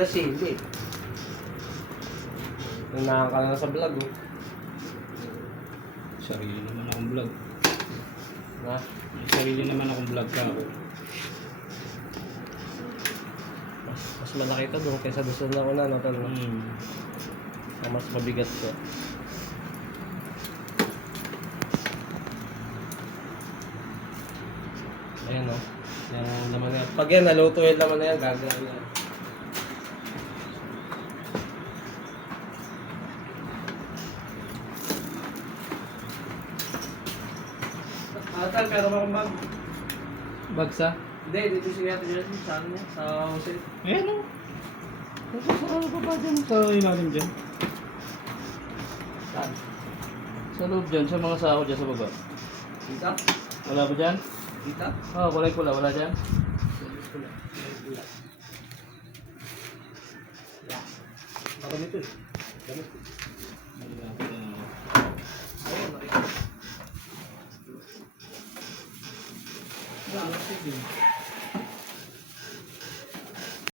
Kaya sili. Nanahan ka na sa vlog, oh. Sarili naman akong vlog. Ha? May sarili naman akong vlog ka ako. Mas malaki ito doon kaysa gusto na ko na, no? Tol, no? Mas mabigat ko. Ayan, no? Yung laman na yan. Pag yan, naluto yung laman na yan, gagawin yan. Tal, pero akong bag. Bagsa? Hindi, dito siya dyan sa ano niya, sa Jose. Ayan o. Ano pa ba dyan sa ilalim dyan? Saan? Sa loob dyan, sa mga sahod dyan sa baba. Dito? Wala ba dyan? Dito? Oo, kulay pula. Wala dyan? Marami ito eh. Gamit. Ayun, nakita. Wala, sige.